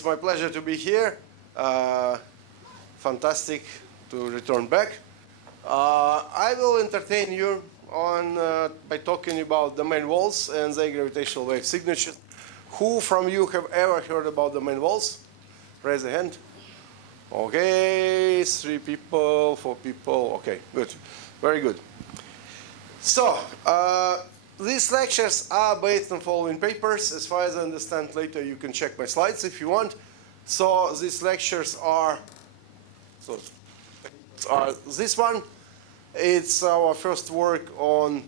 it's my pleasure to be here. Fantastic to return back. I will entertain you by talking about domain walls and their gravitational wave signatures. Who from you have ever heard about domain walls? Raise a hand. Okay, 3 people, 4 people. Okay, good. Very good. So, these lectures are based on following papers. As far as I understand, later you can check my slides if you want. So these lectures are, this one. It's our first work on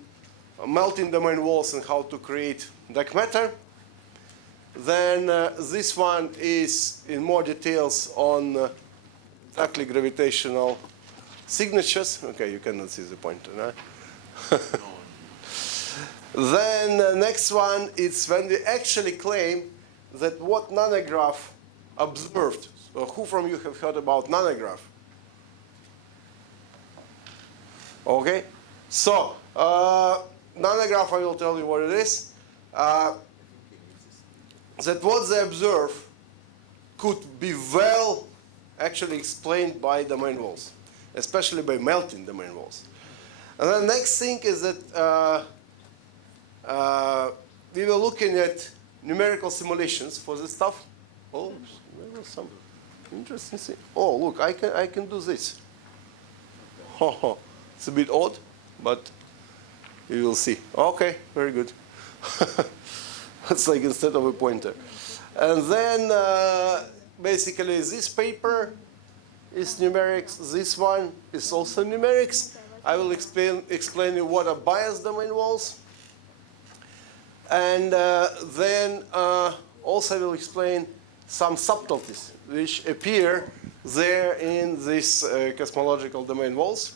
melting domain walls and how to create dark matter. Then this one is in more details on exactly gravitational signatures. Okay, you cannot see the pointer, no? Then the next one is when we actually claim that what nanograph observed. So who from you have heard about nanograph? Okay, so nanograph, I will tell you what it is. That what they observe could be well actually explained by domain walls, especially by melting domain walls. And the next thing is that we were looking at numerical simulations for this stuff. Oh, there was some interesting thing. Oh, look, I can do this. It's a bit odd, but you will see. Okay, very good. It's like instead of a pointer. And then basically this paper is numerics. This one is also numerics. I will explain you what are biased domain walls. And then also I will explain some subtleties which appear there in these cosmological domain walls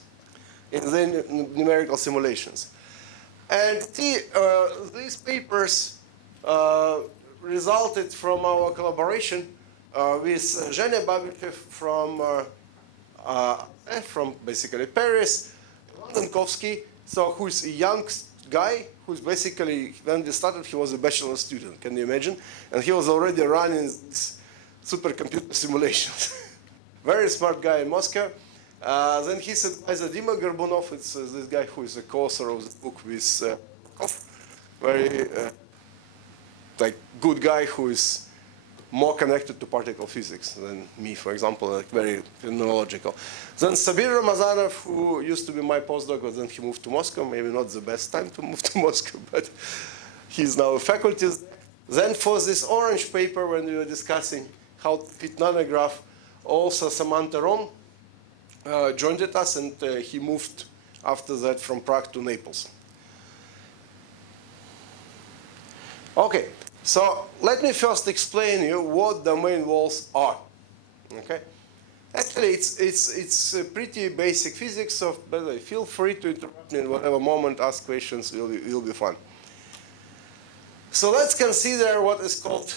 in the numerical simulations. And these papers resulted from our collaboration with Zhenya Babikev from basically Paris, Lankovsky, so who is a young guy who's basically, when we started, he was a bachelor student, can you imagine? And he was already running these supercomputer simulations. Very smart guy in Moscow. Then his advisor Dima Gorbunov, it's this guy who is the co-author of the book with very like good guy who is more connected to particle physics than me, for example, like very phenomenological. Then Sabir Ramazanov, who used to be my postdoc, but then he moved to Moscow. Maybe not the best time to move to Moscow, but he's now a faculty. Then for this orange paper, when we were discussing how to fit nanograph, also Samantha Rom joined us, and he moved after that from Prague to Naples. Okay. So let me first explain you what domain walls are. Okay, actually it's a pretty basic physics. So by the way, feel free to interrupt me in whatever moment. Ask questions. Will be fun. So let's consider what is called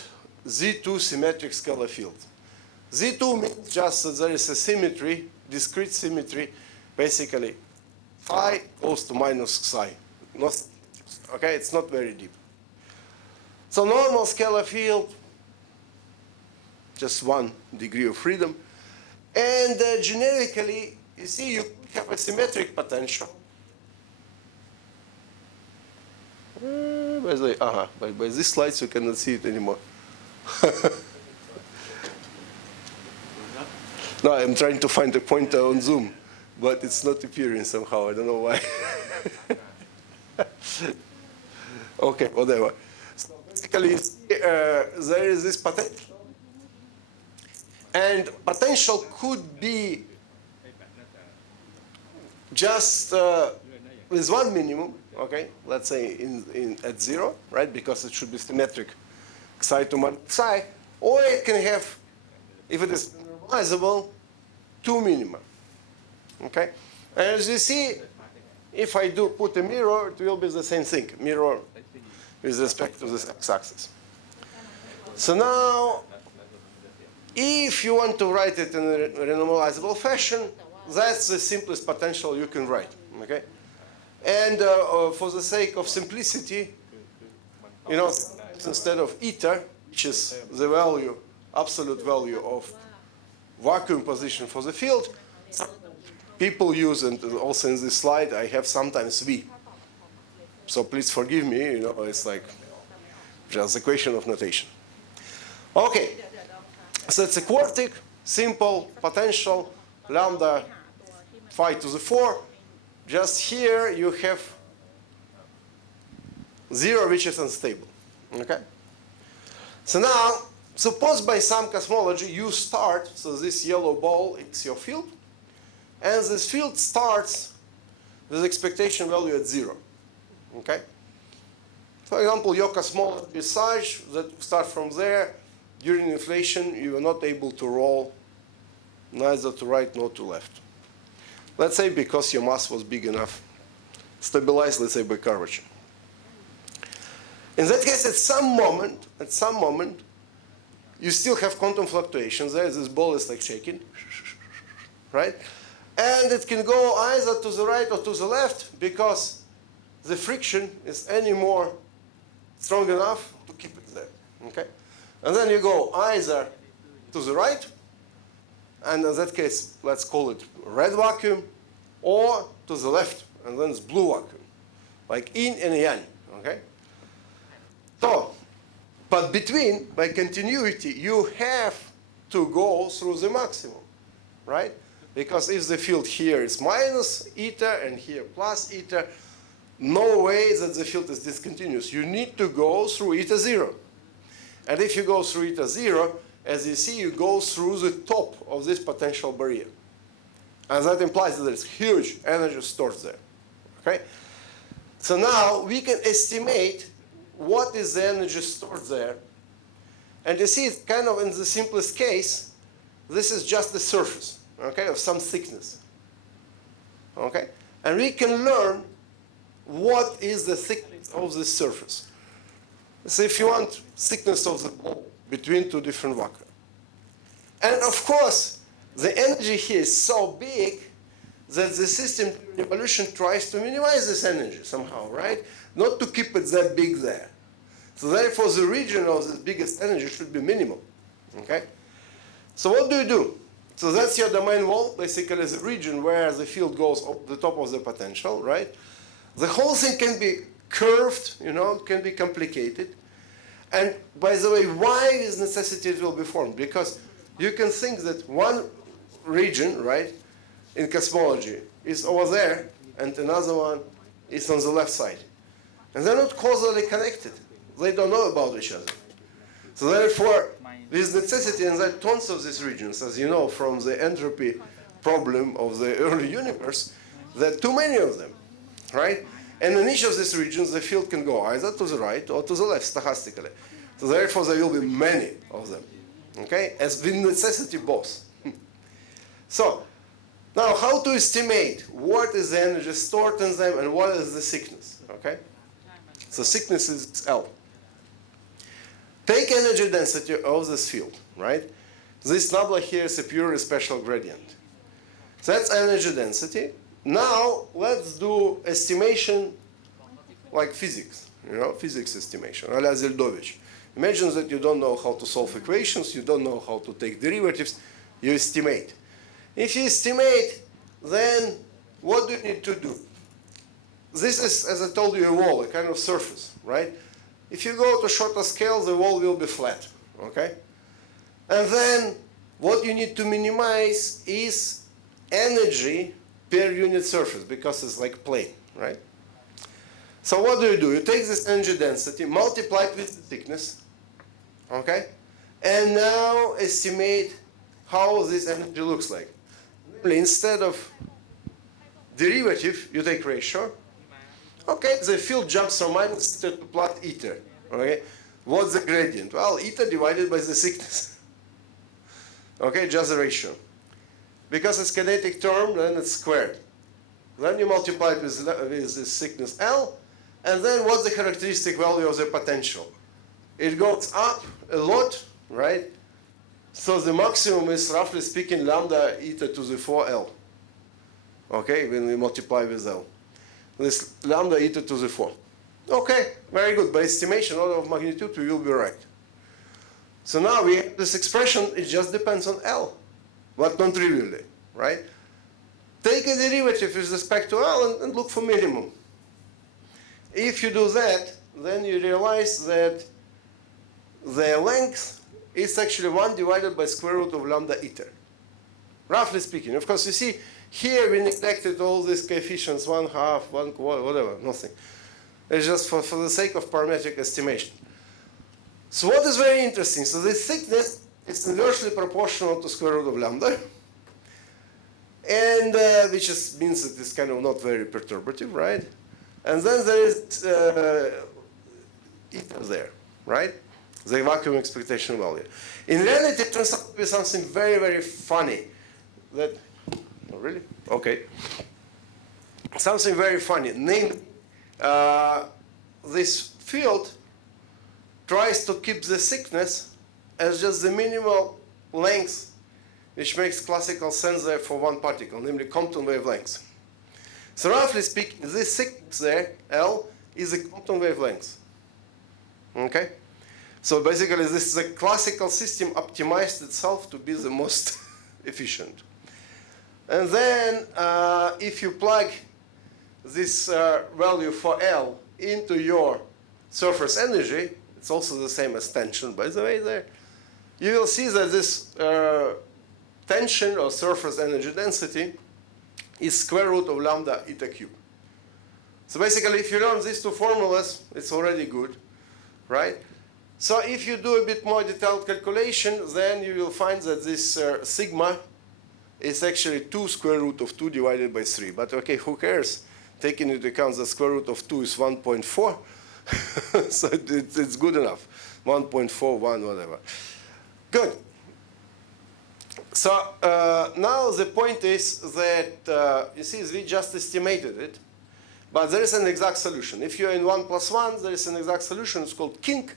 Z2 symmetric scalar field. Z2 means just that there is a symmetry, discrete symmetry, basically phi goes to minus psi. Okay, it's not very deep. So normal scalar field, just 1 degree of freedom. And generically, you see, you have a symmetric potential. By the way, by these slides, you cannot see it anymore. No, I'm trying to find a pointer on Zoom, but it's not appearing somehow. I don't know why. Okay, whatever. Basically, there is this potential, and potential could be just with one minimum, okay? Let's say at 0, right? Because it should be symmetric, psi to minus psi, or it can have, if it is normalizable, 2 minima, okay? And as you see, if I do put a mirror, it will be the same thing, mirror with respect to this x-axis. So now, if you want to write it in a renormalizable fashion, that's the simplest potential you can write, okay? And for the sake of simplicity, you know, instead of eta, which is the value absolute value of vacuum position for the field. People use, and also in this slide, I have sometimes V. So please forgive me, it's like just a question of notation. Okay, so it's a quartic, simple, potential, lambda phi to the 4. Just here you have 0, which is unstable. Okay? So now, suppose by some cosmology you start, so this yellow ball is your field, and this field starts with expectation value at 0. Okay? For example, your cosmology is such that you start from there. During inflation, you are not able to roll neither to right nor to left. Let's say because your mass was big enough, stabilized, let's say, by curvature. In that case, at some moment, you still have quantum fluctuations there. This ball is like shaking, right? And it can go either to the right or to the left because the friction is any more strong enough to keep it there, okay? And then you go either to the right, and in that case, let's call it red vacuum, or to the left, and then it's blue vacuum, like yin and yang, okay? So, but between, by continuity, you have to go through the maximum, right? Because if the field here is minus eta and here plus eta, no way that the field is discontinuous. You need to go through eta 0. And if you go through eta 0, as you see, you go through the top of this potential barrier. And that implies that there's huge energy stored there. Okay? So now we can estimate what is the energy stored there. And you see, it's kind of in the simplest case, this is just the surface, okay, of some thickness. Okay? And we can learn what is the thickness of this surface. So if you want thickness of the ball between two different vacuum. And of course, the energy here is so big that the system in evolution tries to minimize this energy somehow, right? Not to keep it that big there. So therefore, the region of the biggest energy should be minimal, okay? So what do? So that's your domain wall, basically the region where the field goes up the top of the potential, right? The whole thing can be curved, can be complicated. And by the way, why is necessity it will be formed? Because you can think that one region, right, in cosmology is over there, and another one is on the left side. And they're not causally connected. They don't know about each other. So therefore, there is necessity in that tons of these regions, as you know from the entropy problem of the early universe, there are too many of them, right? And in each of these regions, the field can go either to the right or to the left, stochastically. So therefore, there will be many of them, okay? As with necessity both. So, now how to estimate what is the energy stored in them and what is the thickness, okay? So thickness is L. Take energy density of this field, right? This number here is a purely special gradient. So that's energy density. Now, let's do estimation like physics, physics estimation, a la Zeldovich. Imagine that you don't know how to solve equations, you don't know how to take derivatives, you estimate. If you estimate, then what do you need to do? This is, as I told you, a wall, a kind of surface, right? If you go to shorter scale, the wall will be flat, okay? And then what you need to minimize is energy per unit surface, because it's like plane, right? So what do? You take this energy density, multiply it with the thickness, okay? And now estimate how this energy looks like. Instead of derivative, you take ratio. Okay, the field jumps from minus eta to plus eta, okay? What's the gradient? Well, eta divided by the thickness. Okay, just the ratio. Because it's kinetic term, then it's squared. Then you multiply it with this thickness L, and then what's the characteristic value of the potential? It goes up a lot, right? So the maximum is, roughly speaking, lambda eta to the 4L. Okay, when we multiply with L. This lambda eta to the 4. Okay, very good. By estimation, order of magnitude, we will be right. So now we have this expression, it just depends on L, but not trivially, right? Take a derivative with respect to L and look for minimum. If you do that, then you realize that the length is actually 1 divided by square root of lambda iter. Roughly speaking. Of course, you see, here we neglected all these coefficients, 1/2, 1/4, whatever, nothing. It's just for the sake of parametric estimation. So what is very interesting, so this thickness is inversely proportional to square root of lambda, and which means that it's kind of not very perturbative, right? And then there is eta there, right? The vacuum expectation value. In reality, it turns out to be something very, very funny. That, oh, really? Okay. Something very funny. Namely, this field tries to keep the thickness as just the minimal length, which makes classical sense there for one particle, namely Compton wavelength. So roughly speaking, this thickness there, L, is a Compton wavelength. Okay? So basically, this is a classical system optimized itself to be the most efficient. And then if you plug this value for L into your surface energy, it's also the same as tension, by the way, there, you will see that this tension or surface energy density is square root of lambda eta cube. So basically, if you learn these two formulas, it's already good, right? So if you do a bit more detailed calculation, then you will find that this sigma is actually 2 square root of 2 divided by 3. But okay, who cares? Taking into account the square root of 2 is 1.4. So it's good enough. 1.41, whatever. Good. So now the point is that, you see, we just estimated it. But there is an exact solution. If you're in 1 plus 1, there is an exact solution. It's called kink.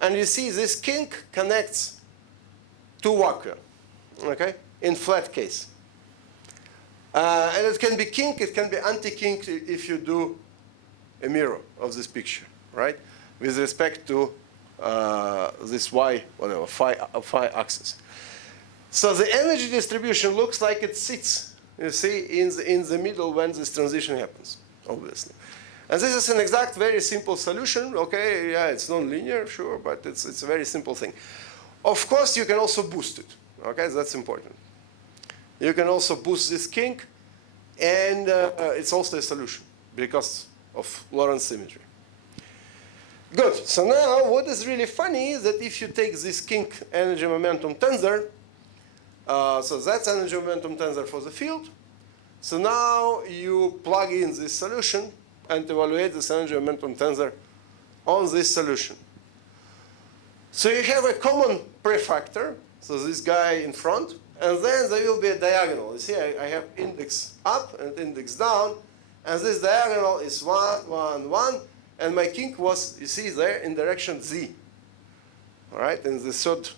And you see this kink connects two vacua, okay, in flat case. And it can be kink, it can be anti-kink if you do a mirror of this picture, right, with respect to this y, whatever, phi axis. So the energy distribution looks like it sits, you see, in the middle when this transition happens, obviously. And this is an exact, very simple solution. Okay, yeah, it's non-linear, sure, but it's a very simple thing. Of course, you can also boost it. Okay, that's important. You can also boost this kink, and it's also a solution because of Lorentz symmetry. Good. So now, what is really funny is that if you take this kink energy momentum tensor, so that's energy momentum tensor for the field. So now you plug in this solution and evaluate this energy momentum tensor on this solution. So you have a common prefactor, so this guy in front, and then there will be a diagonal. You see, I have index up and index down, and this diagonal is 1, 1, 1, and my kink was, you see there, in direction z, all right, in the third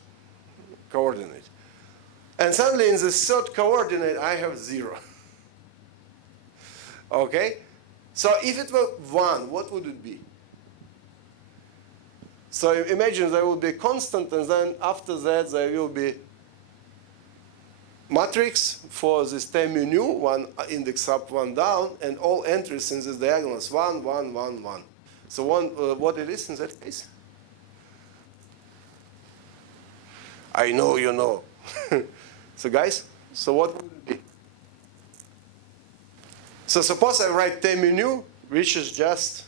coordinate. And suddenly in the third coordinate, I have 0. Okay? So if it were 1, what would it be? So imagine there will be a constant, and then after that there will be matrix for this Tah mu nu, 1 index up, 1 down, and all entries in this diagonal is 1, 1, 1, 1. So what it is in that case? I know you know. So guys, so what would it be? So suppose I write Tah mu nu, which is just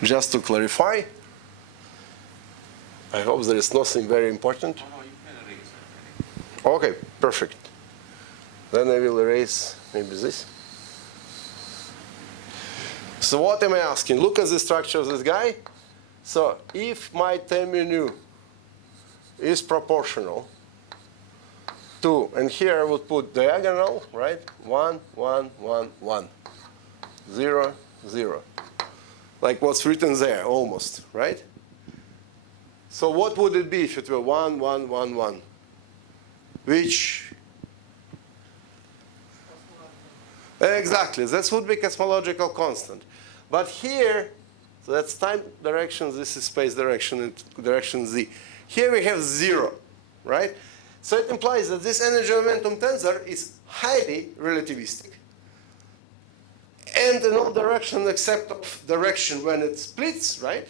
to clarify. I hope there is nothing very important. No, you can erase it. Okay, perfect. Then I will erase maybe this. So what am I asking? Look at the structure of this guy. So if my Tah mu nu is proportional to, and here I would put diagonal, right? 1, 1, 1, 1, 0, 0. Like what's written there, almost, right? So what would it be if it were 1, 1, 1, 1? Which? Exactly, that would be cosmological constant. But here, so that's time direction, this is space direction, and direction z. Here we have 0, right? So it implies that this energy momentum tensor is highly relativistic. And in all directions except of direction when it splits, right?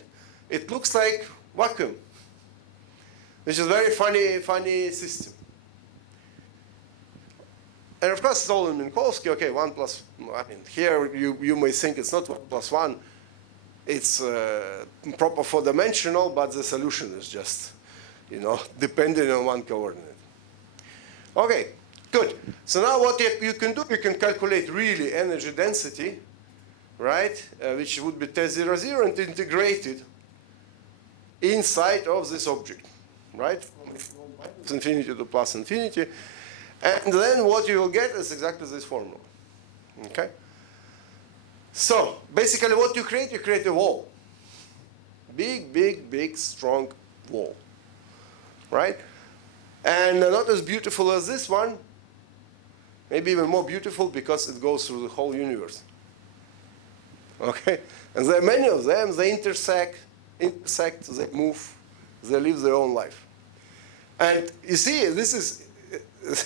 It looks like vacuum, which is a very funny system. And of course, it's all in Minkowski. Okay, 1 plus, I mean, here you may think it's not 1 plus 1. It's proper four-dimensional, but the solution is just, depending on one coordinate. Okay, good. So now what you can do, you can calculate really energy density, right? Which would be T00 and integrate it inside of this object, right? From minus infinity to plus infinity. And then what you will get is exactly this formula, okay? So basically what you create a wall. Big, strong wall, right? And not as beautiful as this one, maybe even more beautiful because it goes through the whole universe, okay? And there are many of them, they intersect, they move, they live their own life. And you see, this is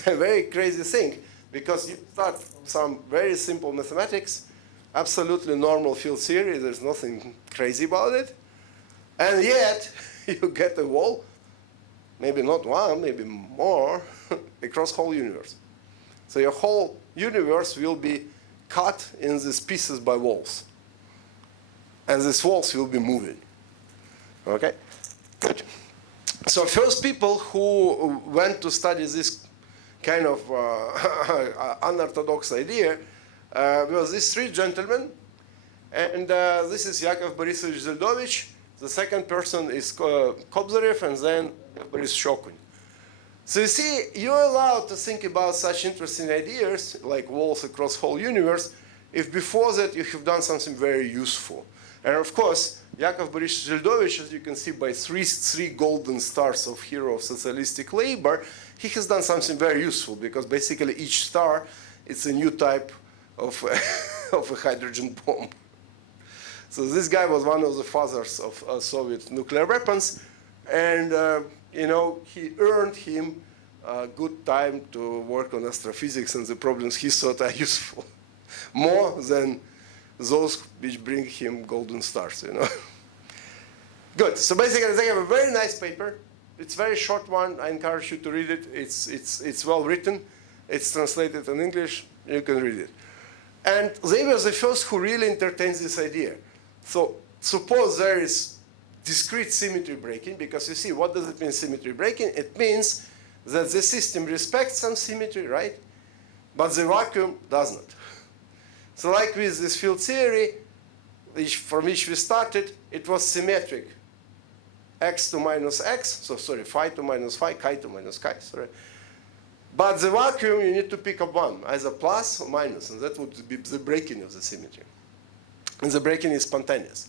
a very crazy thing because you start from some very simple mathematics, absolutely normal field theory, there's nothing crazy about it, and yet you get a wall, maybe not one, maybe more, across whole universe. So your whole universe will be cut in these pieces by walls. And these walls will be moving. Okay? Good. So first people who went to study this kind of unorthodox idea was these three gentlemen. And this is Yakov Borisovich Zeldovich. The second person is Kobzarev, and then Boris Shokun. So you see, you're allowed to think about such interesting ideas, like walls across whole universe, if before that you have done something very useful. And of course, Yakov Boris Zeldovich, as you can see by three golden stars of hero of socialistic labor, he has done something very useful, because basically each star is a new type of, of a hydrogen bomb. So this guy was one of the fathers of Soviet nuclear weapons, and he earned him a good time to work on astrophysics and the problems he thought are useful, more than those which bring him golden stars, Good. So basically, they have a very nice paper. It's a very short one. I encourage you to read it. It's well written. It's translated in English. You can read it. And they were the first who really entertained this idea. So suppose there is discrete symmetry breaking, because you see, what does it mean, symmetry breaking? It means that the system respects some symmetry, right? But the vacuum does not. So like with this field theory, from which we started, it was symmetric. X to minus x, so sorry, phi to minus phi, chi to minus chi, sorry. But the vacuum, you need to pick up one, either plus or minus, and that would be the breaking of the symmetry. And the breaking is spontaneous.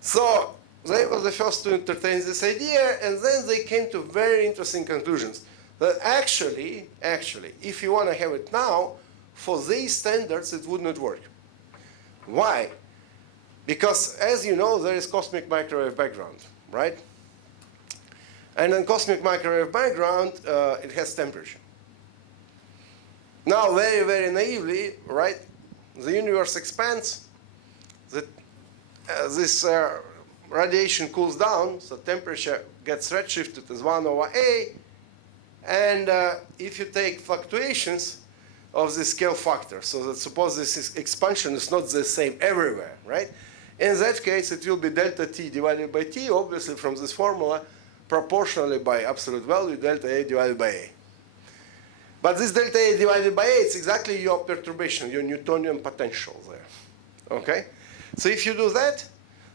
So they were the first to entertain this idea, and then they came to very interesting conclusions. That actually, if you want to have it now, for these standards, it would not work. Why? Because, as you know, there is cosmic microwave background, right? And in cosmic microwave background, it has temperature. Now, very, very naively, right, the universe expands, this radiation cools down, so temperature gets redshifted as 1 over A, and if you take fluctuations of the scale factor, so that suppose this expansion is not the same everywhere, right? In that case, it will be delta T divided by T, obviously from this formula, proportionally by absolute value, delta A divided by A. But this delta A divided by A, it's exactly your perturbation, your Newtonian potential there, okay? So if you do that,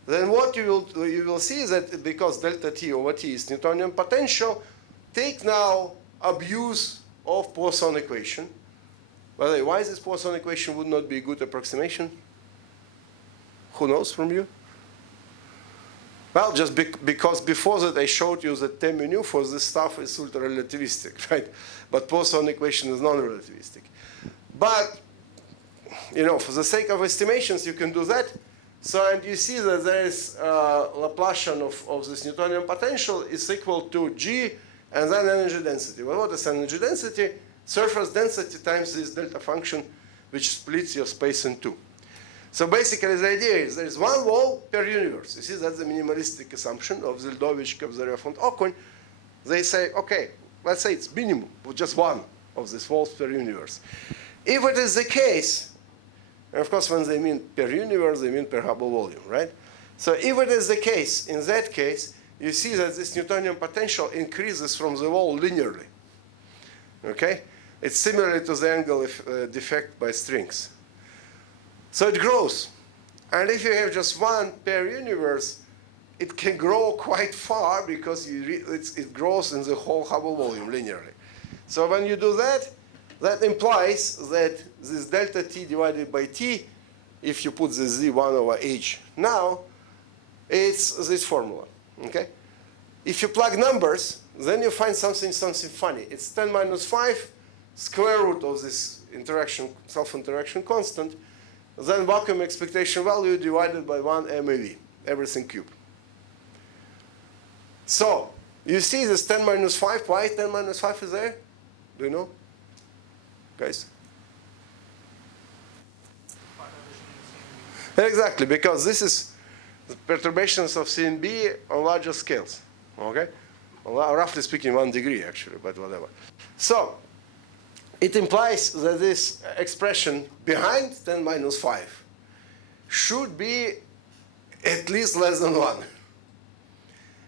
then what you will see is that because delta T over T is Newtonian potential, take now abuse of Poisson equation. By the way, why this Poisson equation would not be a good approximation? Who knows from you? Well, just because before that I showed you that T mu nu for this stuff is ultra-relativistic, right? But Poisson equation is non-relativistic. But, for the sake of estimations, you can do that. So, and you see that there is Laplacian of this Newtonian potential is equal to G and then energy density. Well, what is energy density? Surface density times this delta function, which splits your space in two. So basically the idea is there is one wall per universe. You see, that's the minimalistic assumption of Zildovich, Kobzarev, and Okun. They say, okay, let's say it's minimum, with just one of these walls per universe. If it is the case, and of course when they mean per universe, they mean per Hubble volume, right? So if it is the case, in that case, you see that this Newtonian potential increases from the wall linearly, okay? It's similar to the angle defect by strings. So it grows. And if you have just one per universe, it can grow quite far because it grows in the whole Hubble volume linearly. So when you do that, that implies that this delta t divided by t, if you put the z 1 over h now, it's this formula, okay? If you plug numbers, then you find something funny. It's 10 minus 5 square root of this interaction, self-interaction constant, then vacuum expectation value divided by 1 MeV, everything cubed. So, you see this 10 minus 5, why 10 minus 5 is there? Do you know? Guys? Exactly, because this is the perturbations of CNB on larger scales, okay? Roughly speaking, 1 degree actually, but whatever. So, it implies that this expression behind 10 minus 5 should be at least less than 1.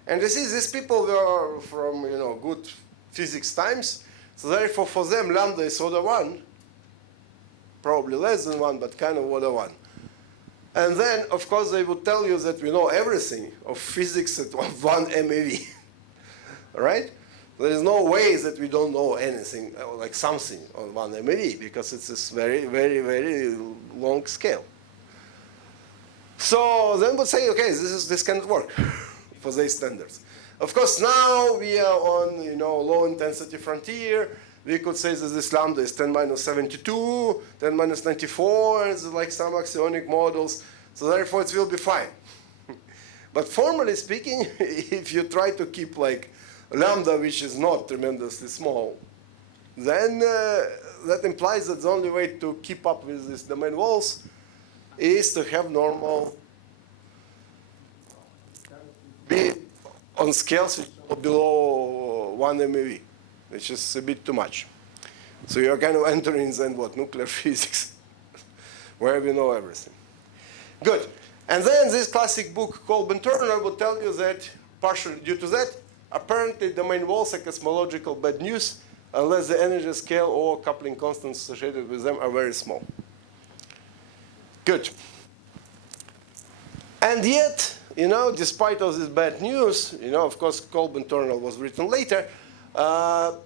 And you see, these people were from good physics times, so therefore for them lambda is order 1, probably less than 1, but kind of order 1. And then, of course, they would tell you that we know everything of physics at 1 MeV, right? There is no way that we don't know anything, like something on 1 MeV, because it's this very, very, very long scale. So then we'll say, okay, this cannot work for these standards. Of course, now we are on low intensity frontier. We could say that this lambda is 10 minus 72, 10 minus 94, it's like some axionic models. So therefore, it will be fine. But formally speaking, if you try to keep like lambda, which is not tremendously small, then that implies that the only way to keep up with these domain walls is to have normal be on scales which are below 1 MeV, which is a bit too much. So you're kind of entering then what? Nuclear physics, where we know everything. Good. And then this classic book called Turner will tell you that partially due to that, apparently domain walls are cosmological bad news unless the energy scale or coupling constants associated with them are very small. Good. And yet, despite all this bad news, of course, Kolben-Turner was written later,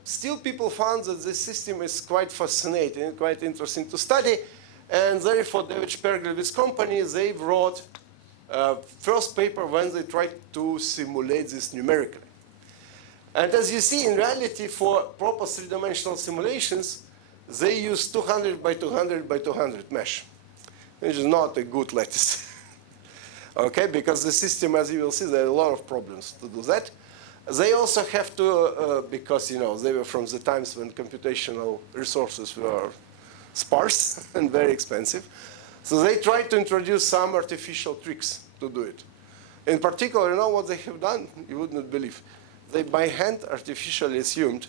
still people found that this system is quite fascinating, quite interesting to study, and therefore David Spergel with company, they wrote first paper when they tried to simulate this numerically. And as you see, in reality, for proper three-dimensional simulations, they use 200 by 200 by 200 mesh, which is not a good lattice. Okay, because the system, as you will see, there are a lot of problems to do that. They also have to, because they were from the times when computational resources were sparse and very expensive, so they tried to introduce some artificial tricks to do it. In particular, what they have done? You would not believe. They, by hand, artificially assumed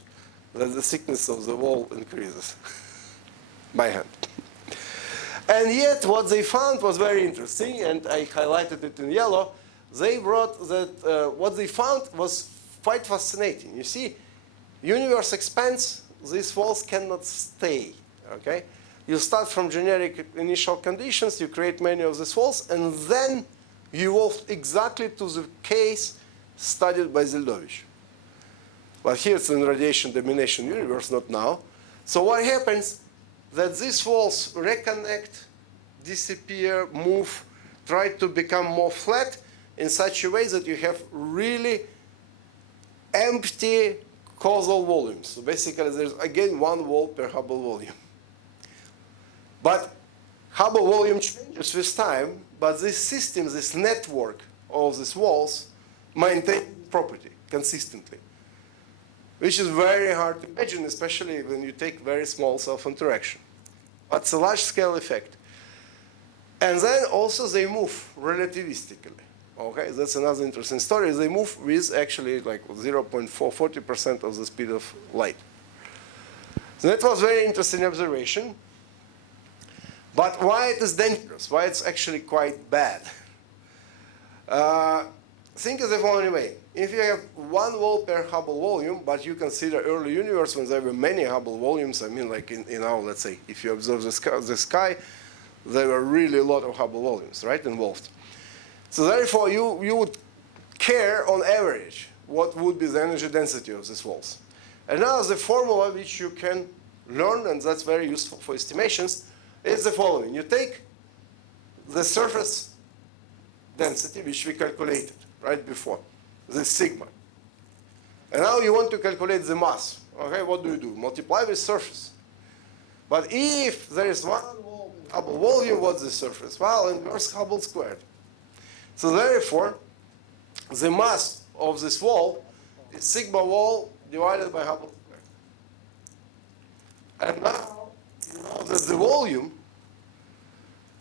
that the thickness of the wall increases by hand. And yet, what they found was very interesting, and I highlighted it in yellow. They wrote that what they found was quite fascinating. You see, universe expands, these walls cannot stay, okay? You start from generic initial conditions, you create many of these walls, and then you evolve exactly to the case studied by Zildovich. But here it's in radiation domination universe, not now. So what happens? That these walls reconnect, disappear, move, try to become more flat in such a way that you have really empty causal volumes. So basically, there's again one wall per Hubble volume. But Hubble volume changes with time, but this system, this network of these walls, maintain property consistently, which is very hard to imagine, especially when you take very small self-interaction. But it's a large-scale effect. And then also they move relativistically. Okay, that's another interesting story. They move with actually like 0.40% of the speed of light. So that was very interesting observation. But why it is dangerous? Why it's actually quite bad? Think of the following way. If you have 1 volt per Hubble volume, but you consider early universe when there were many Hubble volumes, I mean like in our, let's say, if you observe the sky, there were really a lot of Hubble volumes, right, involved. So therefore, you would care on average what would be the energy density of these walls. And now the formula which you can learn, and that's very useful for estimations, is the following. You take the surface density, which we calculated right before, the sigma. And now you want to calculate the mass. Okay, what do? Multiply with surface. But if there is 1 wall in Hubble volume, what's the surface? Well, inverse Hubble squared. So therefore, the mass of this wall is sigma wall divided by Hubble squared. And now you know that the volume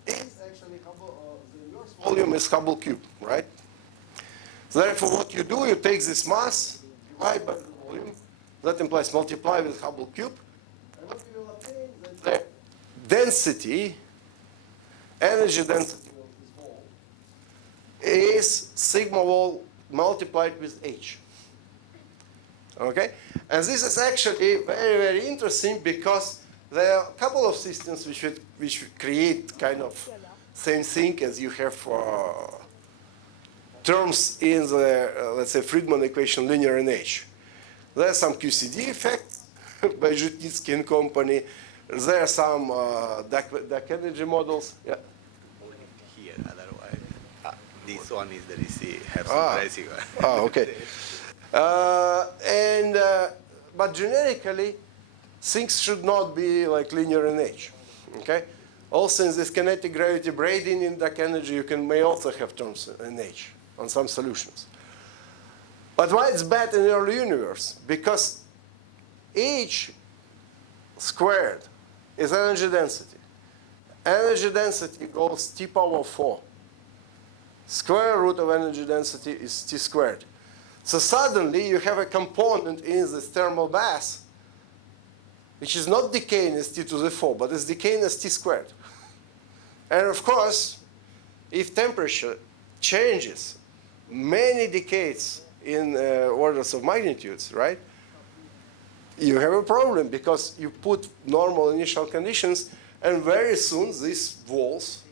is actually Hubble, the inverse volume is Hubble cube, right? So therefore, what you do, you take this mass, divide by the volume, that implies multiply with Hubble cube, and what you will obtain is that the density, energy density of this wall, is sigma wall multiplied with h. Okay? And this is actually very, very interesting because there are a couple of systems which create kind of same thing as you have for terms in the, let's say, Friedman equation linear in H. There's some QCD effect by Zhutnitsky and company. There are some dark energy models. Yeah. Hold it here, otherwise this one is the receiver. Okay. But generically, things should not be like linear in H. Okay. Also, in this kinetic gravity braiding in dark energy, you may also have terms in H on some solutions. But why it's bad in the early universe? Because H squared is energy density. Energy density goes T power 4. Square root of energy density is T squared. So suddenly you have a component in this thermal mass which is not decaying as T to the 4, but is decaying as T squared. And of course, if temperature changes many decades in orders of magnitudes, right? You have a problem because you put normal initial conditions, and very soon these walls,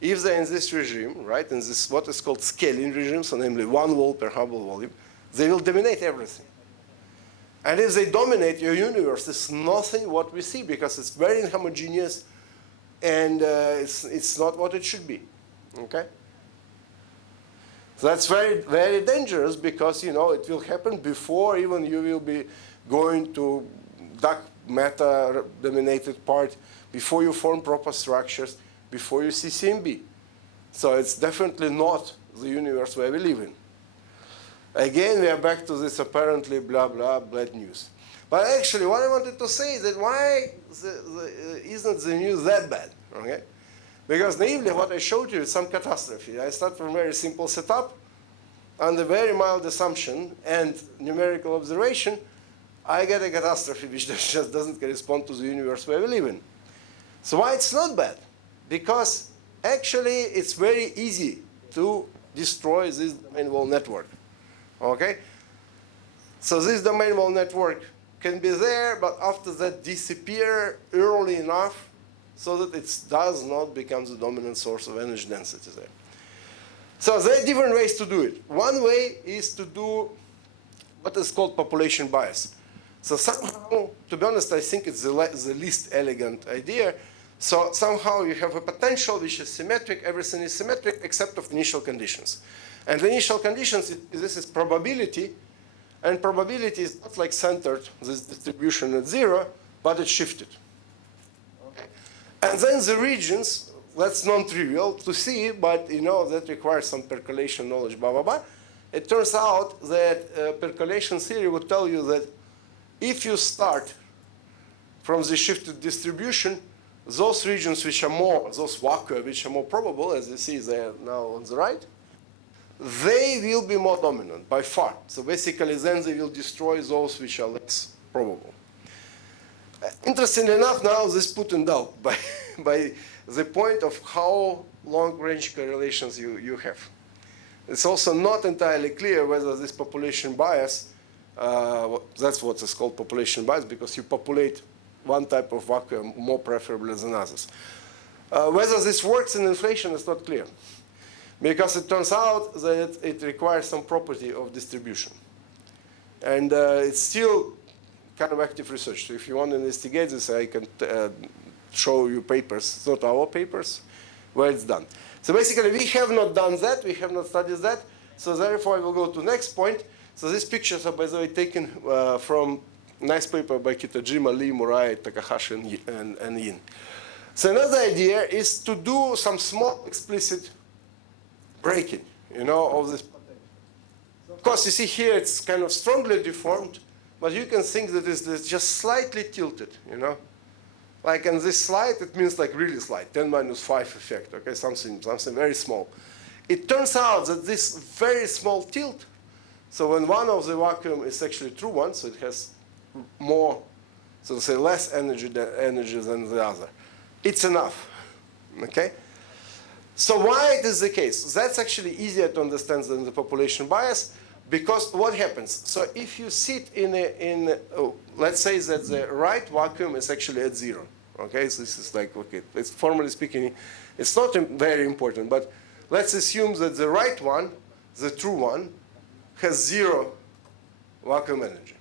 if they're in this regime, right, in this what is called scaling regime, so namely 1 volt per Hubble volume, they will dominate everything. And if they dominate your universe, it's nothing what we see because it's very inhomogeneous and it's not what it should be. Okay? So that's very, very dangerous because, you know, it will happen before even you will be going to dark matter-dominated part, before you form proper structures, before you see CMB. So it's definitely not the universe where we live in. Again, we are back to this apparently blah, blah, bad news. But actually, what I wanted to say is that why isn't the news that bad? Okay? Because naively, what I showed you is some catastrophe. I start from a very simple setup, under very mild assumption and numerical observation, I get a catastrophe which just doesn't correspond to the universe where we live in. So why it's not bad? Because actually it's very easy to destroy this domain wall network. Okay? So this domain wall network can be there, but after that disappear early enough so that it does not become the dominant source of energy density there. So there are different ways to do it. One way is to do what is called population bias. So somehow, to be honest, I think it's the least elegant idea. So somehow you have a potential which is symmetric, everything is symmetric except of initial conditions. And the initial conditions, this is probability, and probability is not like centered, this distribution at 0, but it's shifted. Okay. And then the regions, that's non-trivial to see, but you know that requires some percolation knowledge, blah, blah, blah. It turns out that percolation theory would tell you that if you start from the shifted distribution, those regions which are more, those vacua which are more probable, as you see there now on the right, they will be more dominant by far. So basically then they will destroy those which are less probable. Interesting enough, now this put in doubt by the point of how long-range correlations you have. It's also not entirely clear whether this population bias, that's what is called population bias, because you populate one type of vacuum more preferably than others. Whether this works in inflation is not clear, because it turns out that it requires some property of distribution. And it's still kind of active research. So if you want to investigate this, I can show you papers, not our papers, where it's done. So basically, we have not done that. We have not studied that. So therefore, I will go to next point. So these pictures are, by the way, taken from nice paper by Kitajima, Lee, Murai, Takahashi, and Yin. So another idea is to do some small explicit breaking, you know, of this potential. So of course, you see here it's kind of strongly deformed, but you can think that it's just slightly tilted, you know. Like in this slide, it means like really slight, 10 minus 5 effect, okay, something very small. It turns out that this very small tilt, so when one of the vacuum is actually true one, so it has more, so to say, less energy than the other, it's enough, okay? So why it is the case? That's actually easier to understand than the population bias, because what happens? So if you sit let's say that the right vacuum is actually at 0, okay? So this is like, okay, it's formally speaking, it's not very important, but let's assume that the right one, the true one, has 0 vacuum energy.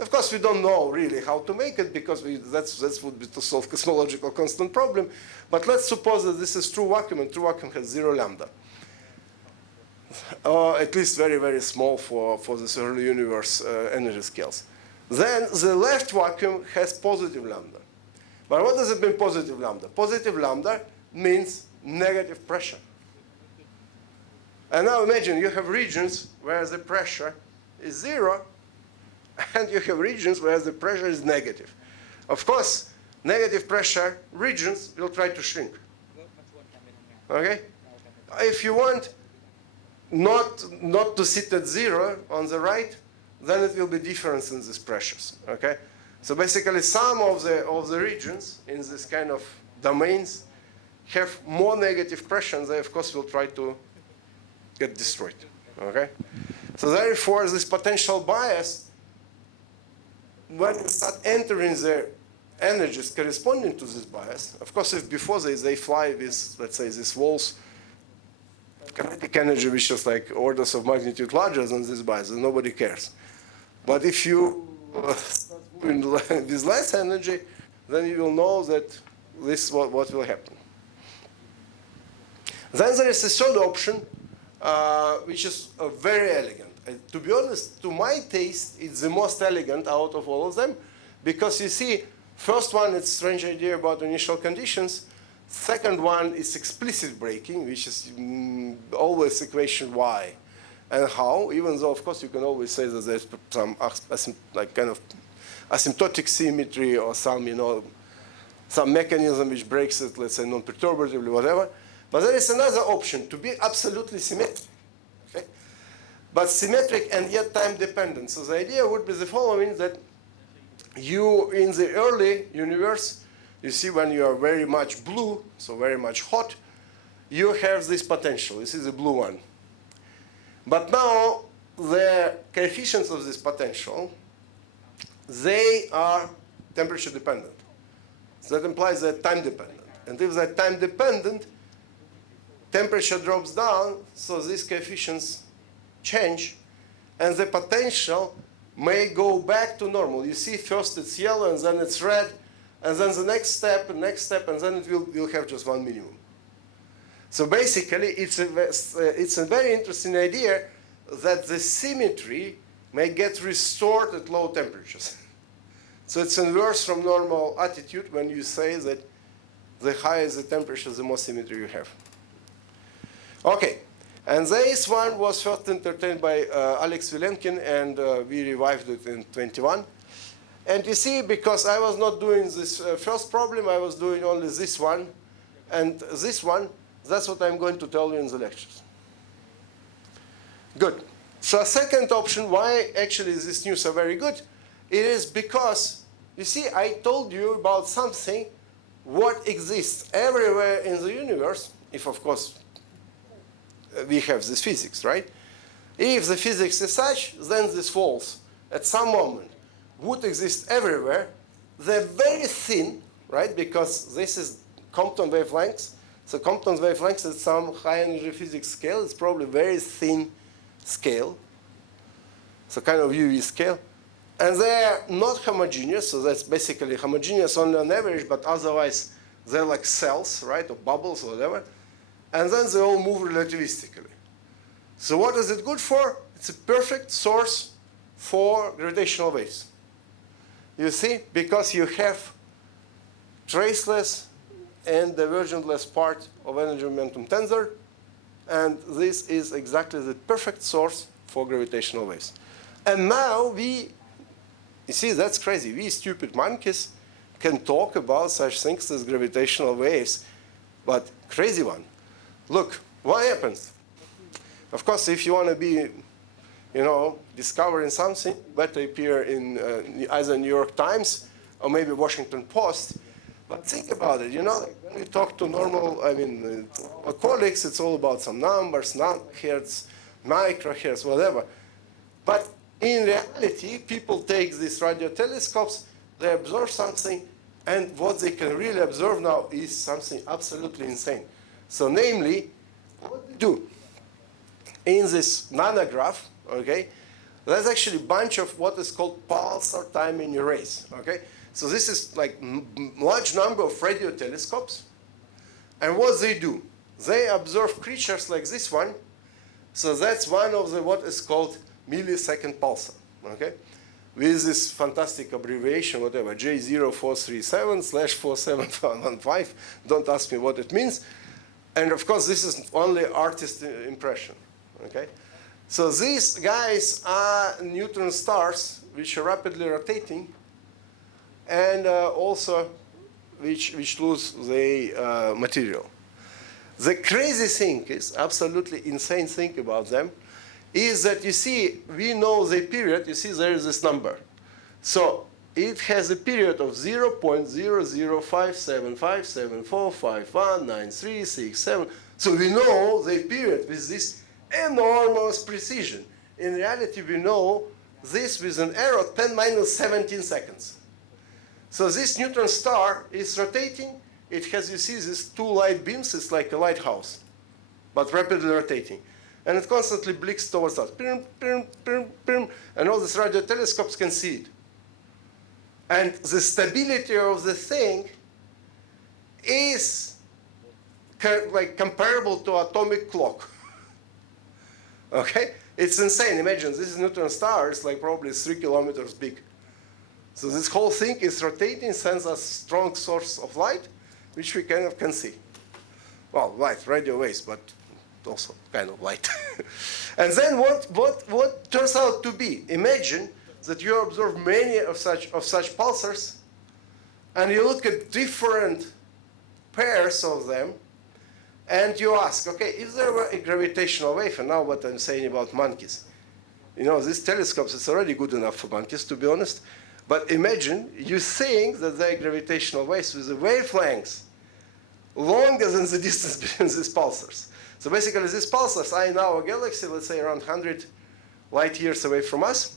Of course, we don't know really how to make it, because that would be to solve cosmological constant problem. But let's suppose that this is true vacuum, and true vacuum has 0 lambda. Or at least very, very small for this early universe energy scales. Then the left vacuum has positive lambda. But what does it mean, positive lambda? Positive lambda means negative pressure. And now imagine you have regions where the pressure is 0, and you have regions where the pressure is negative. Of course, negative pressure regions will try to shrink. Okay? If you want not to sit at 0 on the right, then it will be difference in these pressures. Okay? So basically, some of the regions in this kind of domains have more negative pressure, and they, of course, will try to get destroyed. Okay? So therefore, this potential bias, when you start entering the energies corresponding to this bias, of course, if before they fly with, let's say, these walls, kinetic energy which is like orders of magnitude larger than this bias, then nobody cares. But if you start moving with less energy, then you will know that this is what will happen. Then there is a third option, which is very elegant. To be honest, to my taste, it's the most elegant out of all of them, because you see, first one, it's a strange idea about initial conditions. Second one is explicit breaking, which is always equation why and how, even though, of course, you can always say that there's some like kind of asymptotic symmetry or some, you know, some mechanism which breaks it, let's say, non-perturbatively, whatever. But there is another option, to be absolutely symmetric. Okay? But symmetric and yet time-dependent. So the idea would be the following, that you, in the early universe, you see when you are very much blue, so very much hot, you have this potential. This is the blue one. But now, the coefficients of this potential, they are temperature dependent. So that implies they're time dependent. And if they're time dependent, temperature drops down, so these coefficients change, and the potential may go back to normal. You see, first it's yellow, and then it's red, and then the next step, and then it will have just one minimum. So basically, it's a very interesting idea that the symmetry may get restored at low temperatures. So it's inverse from normal attitude when you say that the higher the temperature, the more symmetry you have. Okay, and this one was first entertained by Alex Vilenkin, and we revived it in 21. And you see, because I was not doing this first problem, I was doing only this one, and this one, that's what I'm going to tell you in the lectures. Good. So second option, why actually these news are very good, it is because, you see, I told you about something what exists everywhere in the universe, if of course we have this physics, right? If the physics is such, then this falls at some moment. Would exist everywhere. They're very thin, right? Because this is Compton wavelengths. So Compton wavelengths is some high energy physics scale. It's probably very thin scale. So kind of UV scale. And they're not homogeneous, so that's basically homogeneous only on average, but otherwise they're like cells, right, or bubbles or whatever. And then they all move relativistically. So what is it good for? It's a perfect source for gravitational waves. You see, because you have traceless and divergentless part of energy momentum tensor, and this is exactly the perfect source for gravitational waves. And now you see, that's crazy. We stupid monkeys can talk about such things as gravitational waves, but crazy one. Look, what happens? Of course, if you want to be, discovering something, better appear in either New York Times or maybe Washington Post. But think about it, like when we talk to normal, our colleagues, it's all about some numbers, nanohertz, microhertz, whatever. But in reality, people take these radio telescopes, they observe something, and what they can really observe now is something absolutely insane. So namely, what they do in this nanograph, okay, there's actually a bunch of what is called pulsar timing arrays, okay? So this is like large number of radio telescopes, and what they do, they observe creatures like this one. So that's one of the what is called millisecond pulsar, okay? With this fantastic abbreviation, whatever, J0437/47515. Don't ask me what it means. And of course, this is only artist impression, okay? So these guys are neutron stars which are rapidly rotating, and also which lose the material. The crazy thing is, absolutely insane thing about them, is that you see, we know the period, you see there is this number. So it has a period of 0.0057574519367. So we know the period with this enormous precision. In reality, we know this with an error of 10 minus 17 seconds. So this neutron star is rotating. It has, you see, these two light beams. It's like a lighthouse, but rapidly rotating. And it constantly blinks towards us. And all these radio telescopes can see it. And the stability of the thing is like comparable to atomic clock. Okay? It's insane. Imagine this neutron star is like probably 3 kilometers big. So this whole thing is rotating, sends us strong source of light, which we kind of can see. Well, light, radio waves, but also kind of light. And then what turns out to be? Imagine that you observe many of such pulsars, and you look at different pairs of them, and you ask, okay, if there were a gravitational wave, and now what I'm saying about monkeys, these telescopes, it's already good enough for monkeys, to be honest, but imagine you think that there are gravitational waves with the wavelengths longer than the distance between these pulsars. So basically, these pulsars are in our galaxy, let's say around 100 light years away from us.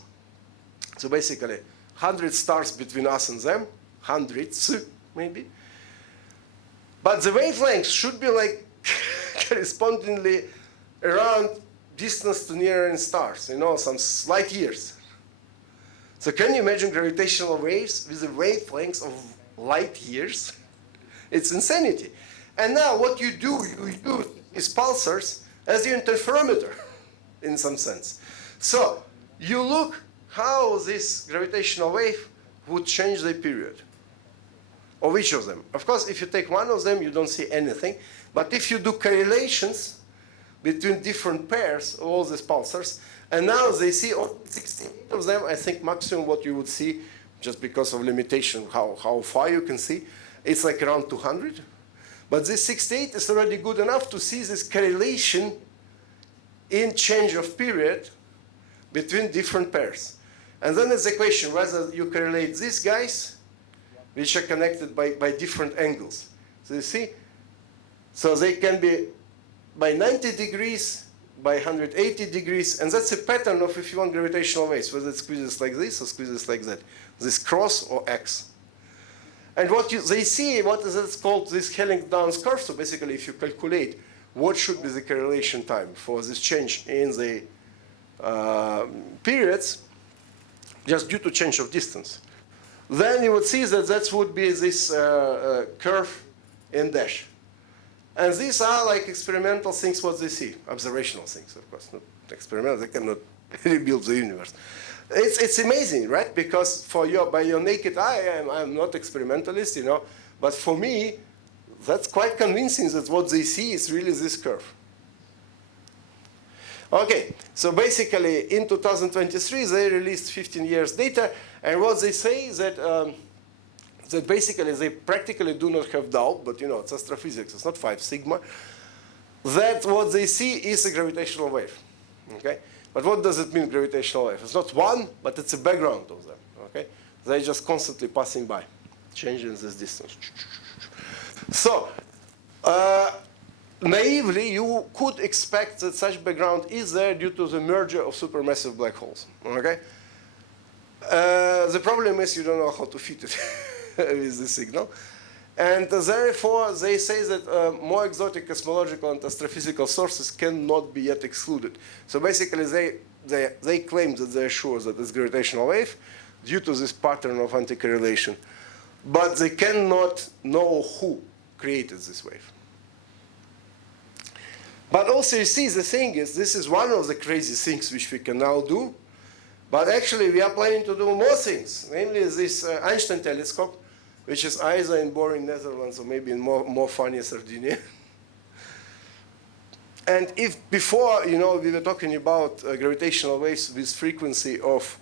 So basically, 100 stars between us and them, hundreds maybe. But the wavelengths should be like correspondingly around distance to nearer stars, some light years. So can you imagine gravitational waves with the wavelengths of light years? It's insanity. And now what you do, you use these pulsars as your interferometer, in some sense. So you look how this gravitational wave would change the period. of each of them. Of course, if you take one of them, you don't see anything. But if you do correlations between different pairs of all these pulsars, and now they see all 68 of them, I think maximum what you would see, just because of limitation, how far you can see, it's like around 200. But this 68 is already good enough to see this correlation in change of period between different pairs. And then it's a question whether you correlate these guys, which are connected by different angles. So you see? So they can be by 90 degrees, by 180 degrees, and that's a pattern of if you want gravitational waves, whether it squeezes like this or squeezes like that. This cross or X. And what they see, what is it called, this Helling-Downs curve. So basically, if you calculate what should be the correlation time for this change in the periods, just due to change of distance, then you would see that that would be this curve in dash. And these are like experimental things what they see, observational things, of course, not experimental. They cannot rebuild the universe. It's amazing, right? Because by your naked eye, I'm not experimentalist, you know, but for me, that's quite convincing that what they see is really this curve. Okay, so basically in 2023 they released 15 years data, and what they say is that that basically they practically do not have doubt, but you know it's astrophysics, it's not 5 sigma, that what they see is a gravitational wave. Okay, but what does it mean, gravitational wave? It's not one, but it's a background of them. Okay, they're just constantly passing by, changing this distance. So. Naively, you could expect that such background is there due to the merger of supermassive black holes. Okay? The problem is you don't know how to fit it with the signal. And therefore, they say that more exotic cosmological and astrophysical sources cannot be yet excluded. So basically, they claim that they're sure that it's gravitational wave due to this pattern of anti-correlation. But they cannot know who created this wave. But also, you see, the thing is, this is one of the crazy things which we can now do. But actually, we are planning to do more things, namely this Einstein telescope, which is either in boring Netherlands or maybe in more funny Sardinia. And if before, you know, we were talking about gravitational waves with frequency of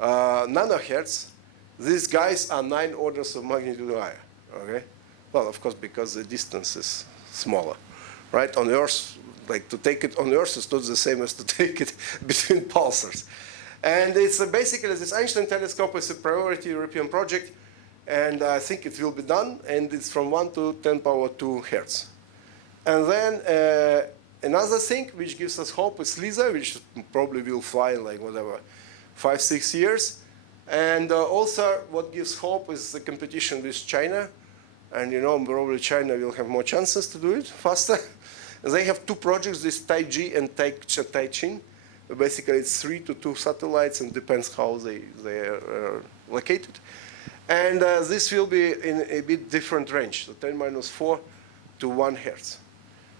nanohertz, these guys are 9 orders of magnitude higher. Okay? Well, of course, because the distance is smaller. Right, on Earth, like to take it on Earth is not the same as to take it between pulsars. And it's basically this Einstein telescope is a priority European project, and I think it will be done, and it's from 1 to 10 power 2 hertz. And then another thing which gives us hope is LISA, which probably will fly in like whatever, 5-6 years. And also what gives hope is the competition with China. And you know, probably China will have more chances to do it faster. They have 2 projects, this Tai-G and Tai-Ching. Basically, it's 3 to 2 satellites, and depends how they are located. And this will be in a bit different range, so 10⁻⁴ to 1 hertz.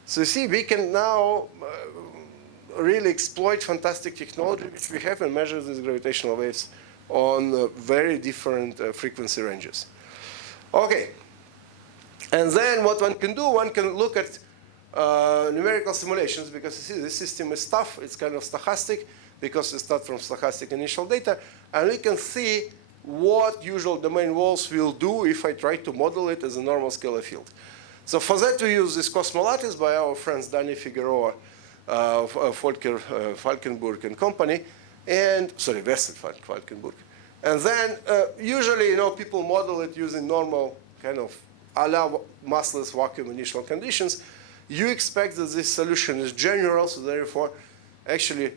So you see, we can now really exploit fantastic technology which we have and measure these gravitational waves on very different frequency ranges. Okay. And then what one can do, one can look at numerical simulations, because you see this system is tough, it's kind of stochastic, because we start from stochastic initial data, and we can see what usual domain walls will do if I try to model it as a normal scalar field. So for that we use this Cosmology by our friends Dani Figueroa, Volker Falkenburg and company, and, sorry, Wessel Falkenburg. And then usually, you know, people model it using normal kind of a la massless vacuum initial conditions. You expect that this solution is general, so therefore, actually,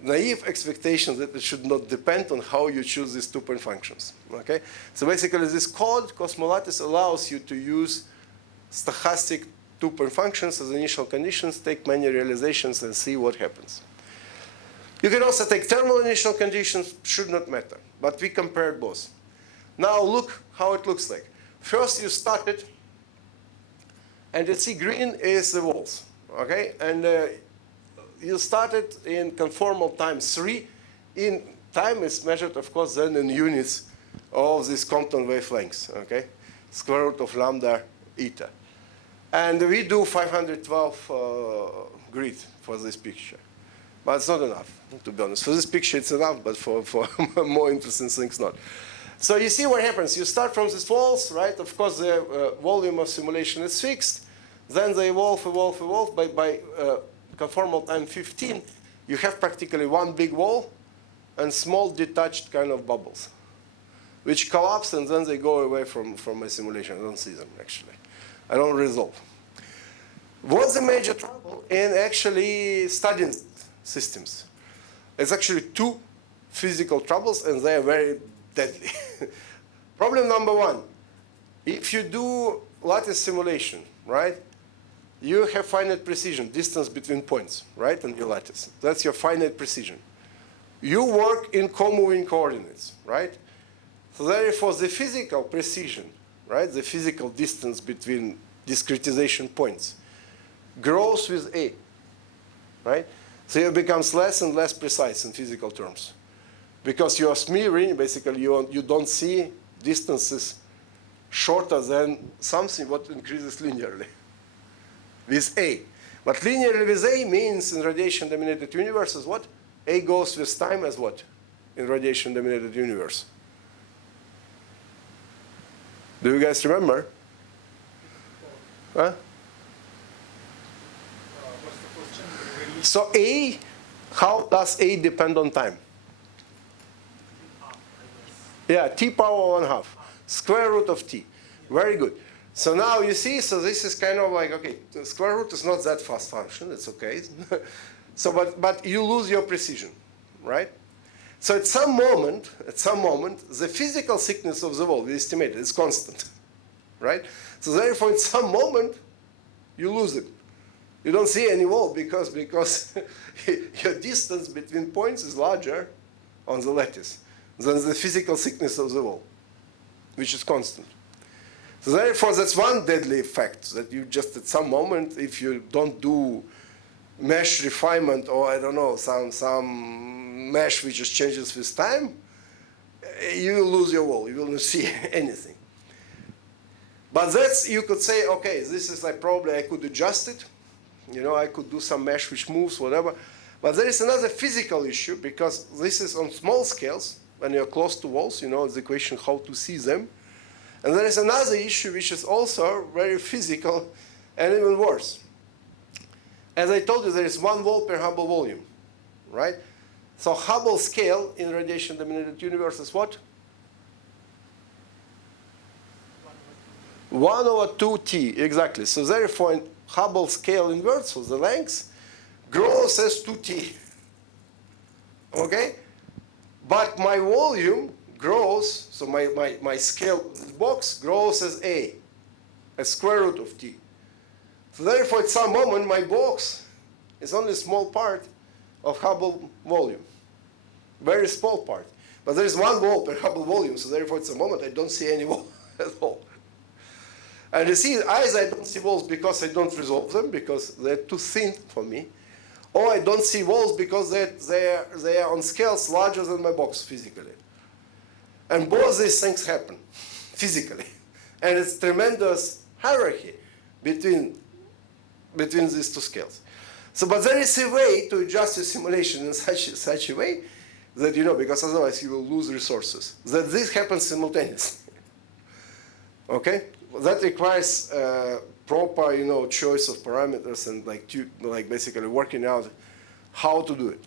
naive expectations that it should not depend on how you choose these 2-point functions. Okay? So basically, this code, Cosmology, allows you to use stochastic 2-point functions as initial conditions, take many realizations, and see what happens. You can also take thermal initial conditions, should not matter. But we compared both. Now look how it looks like. First, you started, and you see green is the walls, okay? And you started in conformal time 3. In time is measured, of course, then in units of these Compton wavelengths, okay? square root of lambda eta. And we do 512 grid for this picture. But it's not enough, to be honest. For this picture, it's enough, but for more interesting things, not. So you see what happens. You start from these walls, right? Of course, the volume of simulation is fixed. Then they evolve. By conformal time 15, you have practically one big wall and small detached kind of bubbles, which collapse, and then they go away from my simulation. I don't see them, actually. I don't resolve. What's the major trouble in actually studying systems? It's actually two physical troubles, and they are very deadly. Problem number one, if you do lattice simulation, right, you have finite precision, distance between points, right, on your lattice. That's your finite precision. You work in co-moving coordinates, right? So therefore, the physical precision, right, the physical distance between discretization points grows with A, right? So it becomes less and less precise in physical terms. Because you are smearing, basically you don't see distances shorter than something what increases linearly with A. But linearly with A means in radiation-dominated universes what? A goes with time as what? In radiation-dominated universe. Do you guys remember? Huh? What's the question? So A, how does A depend on time? Yeah, t power 1/2, square root of t. Very good. So now you see, so this is kind of like, okay, the square root is not that fast function, it's okay. So, but you lose your precision, right? So at some moment, the physical thickness of the wall, we estimate it, is constant, right? So therefore, at some moment, you lose it. You don't see any wall because your distance between points is larger on the lattice than the physical thickness of the wall, which is constant. So therefore, that's one deadly effect, that you just at some moment, if you don't do mesh refinement or I don't know, some mesh which just changes with time, you will lose your wall. You will not see anything. But that's, you could say, okay, this is like probably I could adjust it. You know, I could do some mesh which moves, whatever. But there is another physical issue because this is on small scales. When you're close to walls, you know, the question how to see them. And there is another issue which is also very physical and even worse. As I told you, there is one wall per Hubble volume, right? So Hubble scale in radiation-dominated universe is what? 1/2t, exactly. So therefore, in Hubble scale inverse, so the length grows as 2t. Okay? But my volume grows, so my scale box grows as A, a square root of t. So therefore, at some moment, my box is only a small part of Hubble volume, very small part. But there is one wall per Hubble volume, so therefore, at some moment, I don't see any wall at all. And you see, either I don't see walls because I don't resolve them, because they're too thin for me, or I don't see walls because they are on scales larger than my box physically. And both these things happen physically. And it's tremendous hierarchy between these two scales. So, but there is a way to adjust your simulation in such a way that, you know, because otherwise you will lose resources, that this happens simultaneously. Okay? That requires proper, you know, choice of parameters and like basically working out how to do it.